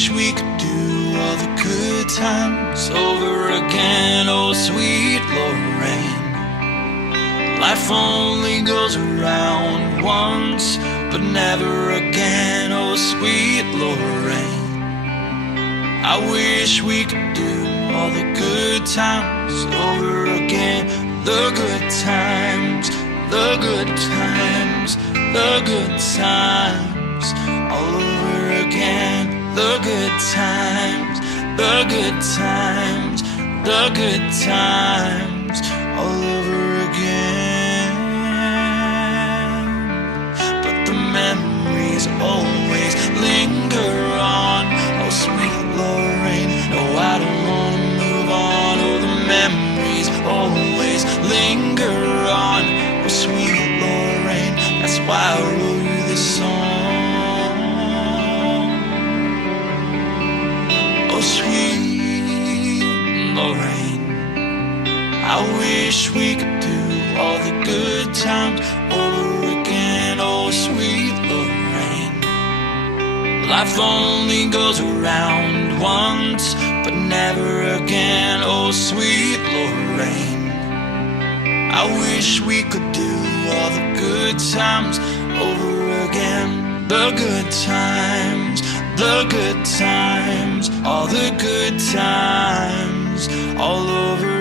wish we could do all the good times over again, oh sweet Lorraine. Life only goes around once, but never again, oh sweet Lorraine. I wish we could do all the good times over again. The good times, the good times, the good times, all over again. The good times, the good times, the good times, all over again. But the memories always linger on, oh sweet Lorraine. No, I don't wanna move on. Oh, the memories always linger on, oh sweet Lorraine. That's why I wrote you this song, oh sweet Lorraine. I wish we could do all the good times over again, oh sweet Lorraine. Life only goes around once, but never again, oh sweet Lorraine. I wish we could do all the good times over again. The good times, the good times, all the good times, all over